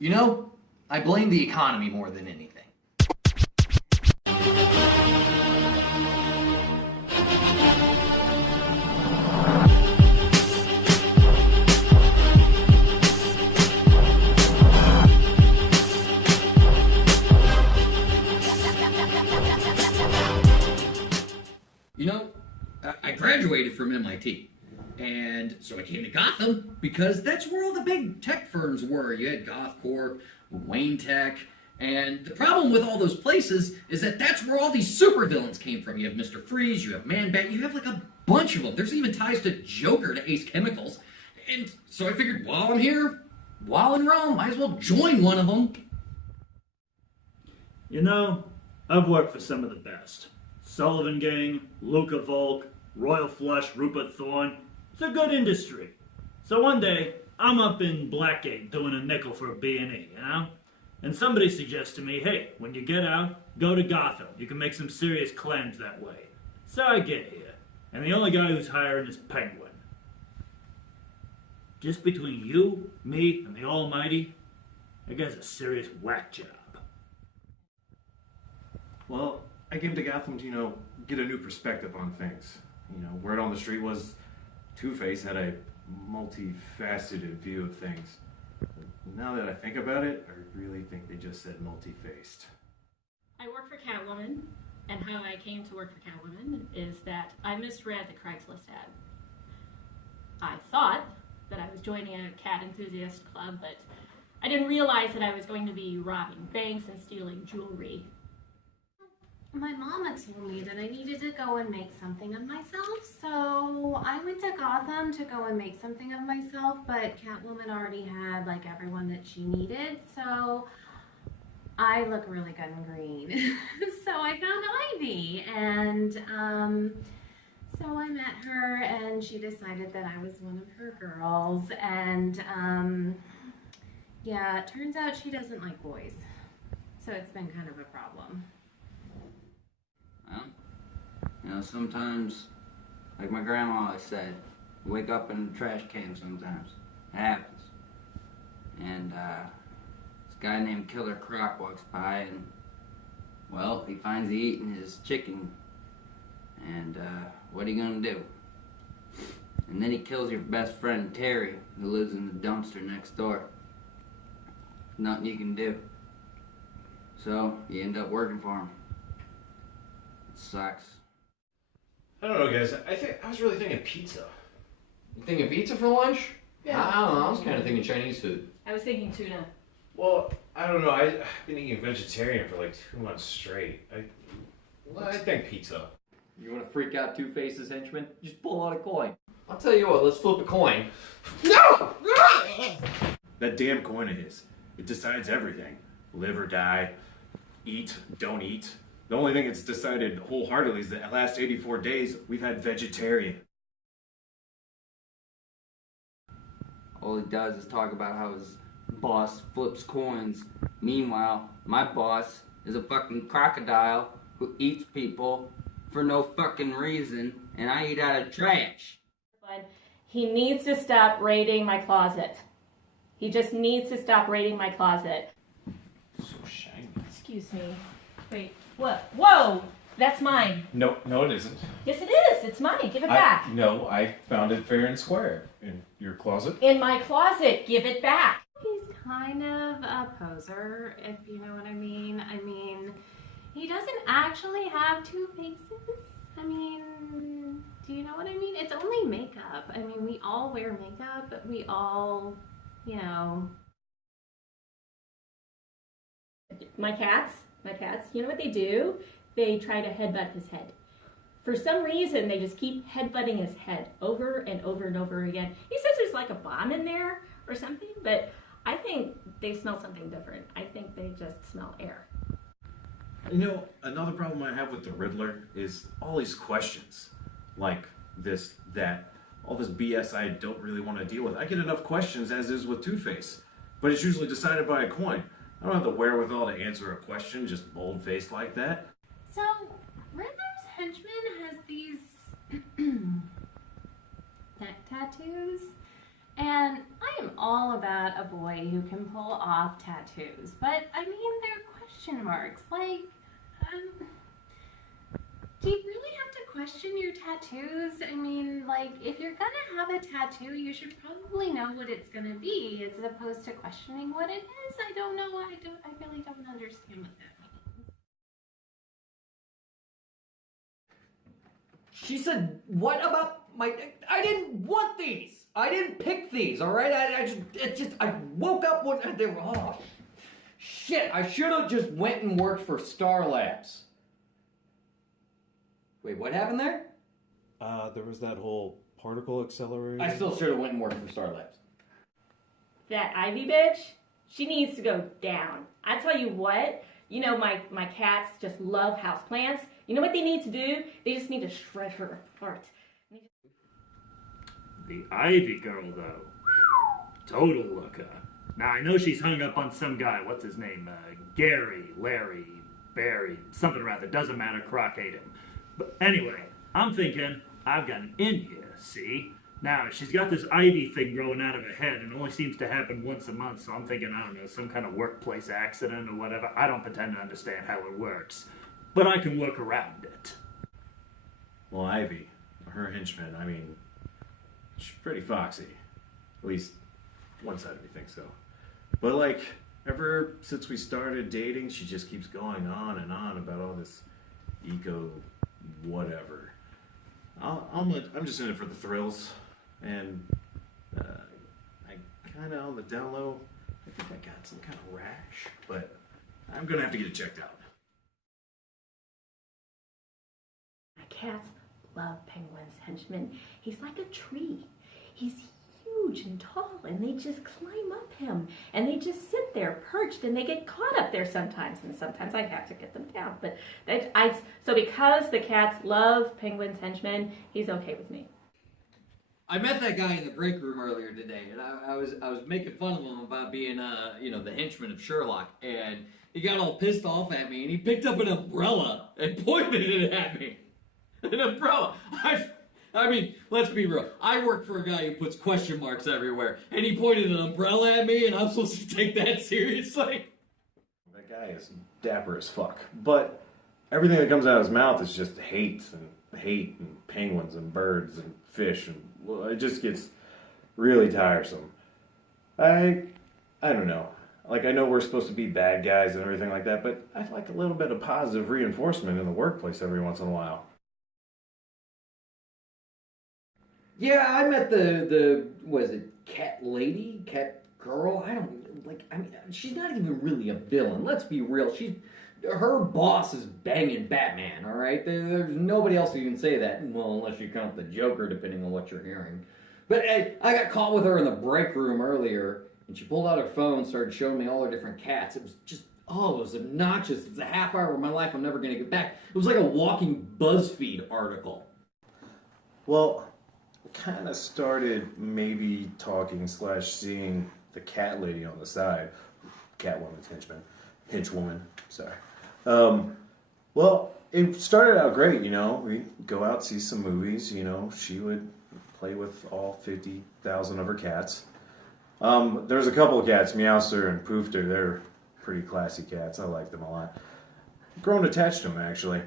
You know, I blame the economy more than anything. You know, I graduated from MIT. And so I came to Gotham because that's where all the big tech firms were. You had Gothcorp, Wayne Tech, and the problem with all those places is that that's where all these supervillains came from. You have Mr. Freeze, you have Man-Bat, you have like a bunch of them. There's even ties to Joker, to Ace Chemicals. And so I figured, while I'm here, while in Rome, might as well join one of them. You know, I've worked for some of the best. Sullivan Gang, Luca Volk, Royal Flush, Rupert Thorne. It's a good industry. So one day, I'm up in Blackgate doing a nickel for a B&E, you know? And somebody suggests to me, hey, when you get out, go to Gotham. You can make some serious claims that way. So I get here, and the only guy who's hiring is Penguin. Just between you, me, and the Almighty, that guy's a serious whack job. Well, I came to Gotham to, get a new perspective on things. Word on the street was Two-Face had a multifaceted view of things. Now that I think about it, I really think they just said multi-faced. I work for Catwoman, and how I came to work for Catwoman is that I misread the Craigslist ad. I thought that I was joining a cat enthusiast club, but I didn't realize that I was going to be robbing banks and stealing jewelry. My mama told me that I needed to go and make something of myself, so I went to Gotham to go and make something of myself, but Catwoman already had everyone that she needed, so I look really good in green. So I found Ivy, and so I met her, and she decided that I was one of her girls, and yeah, it turns out she doesn't like boys, so it's been kind of a problem. Well, sometimes, like my grandma always said, you wake up in a trash can sometimes. It happens. And, this guy named Killer Croc walks by and, well, he finds you eating his chicken. And, what are you gonna do? And then he kills your best friend, Terry, who lives in the dumpster next door. Nothing you can do. So, you end up working for him. Sucks. I don't know, guys. I was really thinking pizza. You thinking pizza for lunch? Yeah. I don't know. I was kind of thinking Chinese food. I was thinking tuna. Well, I don't know. I've been eating vegetarian for 2 months straight. I think pizza. You want to freak out Two-Face's henchman? Just pull out a coin. I'll tell you what. Let's flip a coin. No! That damn coin of his. It decides everything. Live or die. Eat, don't eat. The only thing it's decided wholeheartedly is that the last 84 days, we've had vegetarian. All he does is talk about how his boss flips coins. Meanwhile, my boss is a fucking crocodile who eats people for no fucking reason, and I eat out of trash. But he needs to stop raiding my closet. He just needs to stop raiding my closet. So shiny. Excuse me. Wait, what? Whoa! That's mine. No, it isn't. Yes, it is. It's mine. Give it back. No, I found it fair and square. In your closet? In my closet. Give it back. He's kind of a poser, if you know what I mean. He doesn't actually have two faces. Do you know what I mean? It's only makeup. We all wear makeup, but we all, My cats, you know what they do? They try to headbutt his head. For some reason, they just keep headbutting his head over and over and over again. He says there's like a bomb in there or something, but I think they smell something different. I think they just smell air. Another problem I have with the Riddler is all these questions. Like this, that, all this BS I don't really want to deal with. I get enough questions as is with Two-Face, but it's usually decided by a coin. I don't have the wherewithal to answer a question just bold-faced like that. So, Riddler's henchman has these neck tattoos, And I am all about a boy who can pull off tattoos, but I mean, they're question marks. Like, do you really have to question your tattoos? I mean, like, if you're gonna have a tattoo, you should probably know what it's gonna be, as opposed to questioning what it is. I don't know. I really don't understand what that means. She said, what about I didn't want these. I didn't pick these, all right? I woke up one, they were, oh, shit, I should have just went and worked for Star Labs. Wait, what happened there? There was that whole particle accelerator. I still should have went and worked for Star Labs. That Ivy bitch, she needs to go down. I tell you what, you know, my cats just love houseplants. You know what they need to do? They just need to shred her apart. The Ivy girl, though, total looker. Now, I know she's hung up on some guy, what's his name? Gary, Larry, Barry, something or other, doesn't matter, Croc ate him. But anyway, I'm thinking, I've got an in here, see? Now, she's got this Ivy thing growing out of her head, and it only seems to happen once a month, so I'm thinking, I don't know, some kind of workplace accident or whatever. I don't pretend to understand how it works, but I can work around it. Well, Ivy, her henchman, I mean, she's pretty foxy. At least one side of me thinks so. But like, ever since we started dating, she just keeps going on and on about all this eco whatever. I'm just in it for the thrills. And I kind of, on the down low, I think I got some kind of rash. But I'm going to have to get it checked out. My cats love Penguin's Henchman. He's like a tree. He's huge and tall, and they just climb up him, and they just sit there perched, and they get caught up there sometimes, and sometimes I have to get them down. But so because the cats love Penguin's Henchman, he's okay with me. I met that guy in the break room earlier today, and I was making fun of him about being the henchman of Sherlock, and he got all pissed off at me, and he picked up an umbrella and pointed it at me. An umbrella. I mean, let's be real. I work for a guy who puts question marks everywhere, and he pointed an umbrella at me, and I'm supposed to take that seriously? That guy is dapper as fuck. But everything that comes out of his mouth is just hate and penguins and birds and fish, and well, it just gets really tiresome. I don't know. Like, I know we're supposed to be bad guys and everything like that, but I'd like a little bit of positive reinforcement in the workplace every once in a while. Yeah, I met the was it cat lady, cat girl? I mean, she's not even really a villain. Let's be real. Her boss is banging Batman, all right? There's nobody else who can say that. Well, unless you count the Joker, depending on what you're hearing. But hey, I got caught with her in the break room earlier, and she pulled out her phone and started showing me all her different cats. It was just, it was obnoxious. It's a half hour of my life I'm never going to get back. It was like a walking BuzzFeed article. Well, kind of started maybe talking / seeing the cat lady on the side. Catwoman's henchwoman, sorry. Well, it started out great, you know. We'd go out, see some movies, you know. She would play with all 50,000 of her cats. There's a couple of cats, Meowster and Poofter. They're pretty classy cats. I like them a lot. Grown attached to them, actually.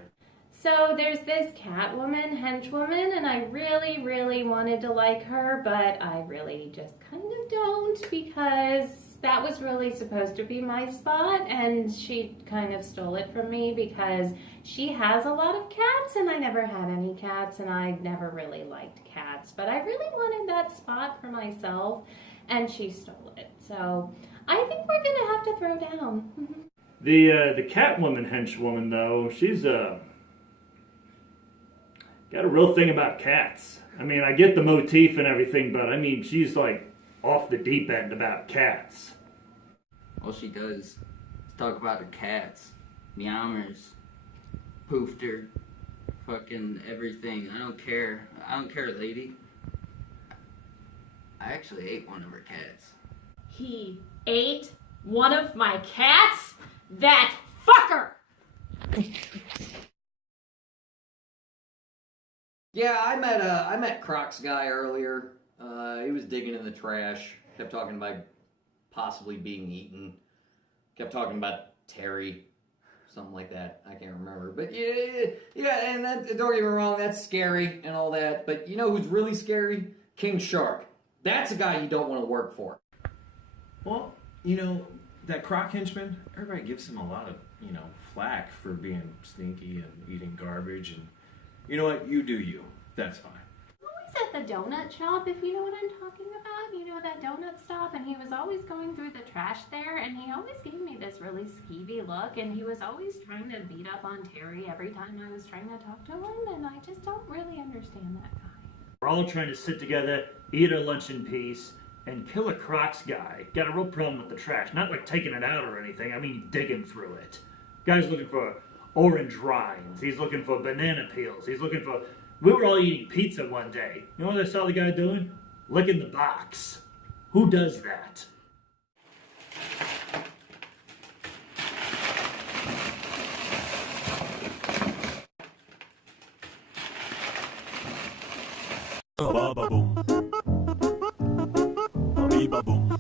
So there's this Catwoman, Henchwoman, and I really, really wanted to like her, but I really just kind of don't, because that was really supposed to be my spot, and she kind of stole it from me because she has a lot of cats, and I never had any cats, and I never really liked cats, but I really wanted that spot for myself, and she stole it. So I think we're gonna have to throw down. The Catwoman henchwoman, though, she's got a real thing about cats. I mean, I get the motif and everything, but I mean, she's like off the deep end about cats. All she does is talk about her cats, Meowmers, Poofter, fucking everything. I don't care, lady. I actually ate one of her cats. He ate one of my cats? That fucker! Yeah, I met Croc's guy earlier. He was digging in the trash. Kept talking about possibly being eaten. Kept talking about Terry. Something like that. I can't remember. But yeah, and that, don't get me wrong, that's scary and all that. But you know who's really scary? King Shark. That's a guy you don't want to work for. Well, you know, that Croc henchman, everybody gives him a lot of, flack for being sneaky and eating garbage. And you know what? You do you. That's fine. Always at the donut shop, if you know what I'm talking about. You know that donut stop, and he was always going through the trash there, and he always gave me this really skeevy look, and he was always trying to beat up on Terry every time I was trying to talk to him, and I just don't really understand that guy. We're all trying to sit together, eat our lunch in peace, and Killer Croc's guy got a real problem with the trash. Not like taking it out or anything, I mean digging through it. Guy's looking for orange rinds, he's looking for banana peels, he's looking for... We were all eating pizza one day. You know what I saw the guy doing? Licking the box. Who does that? Ba ba boom. Ba ba boom.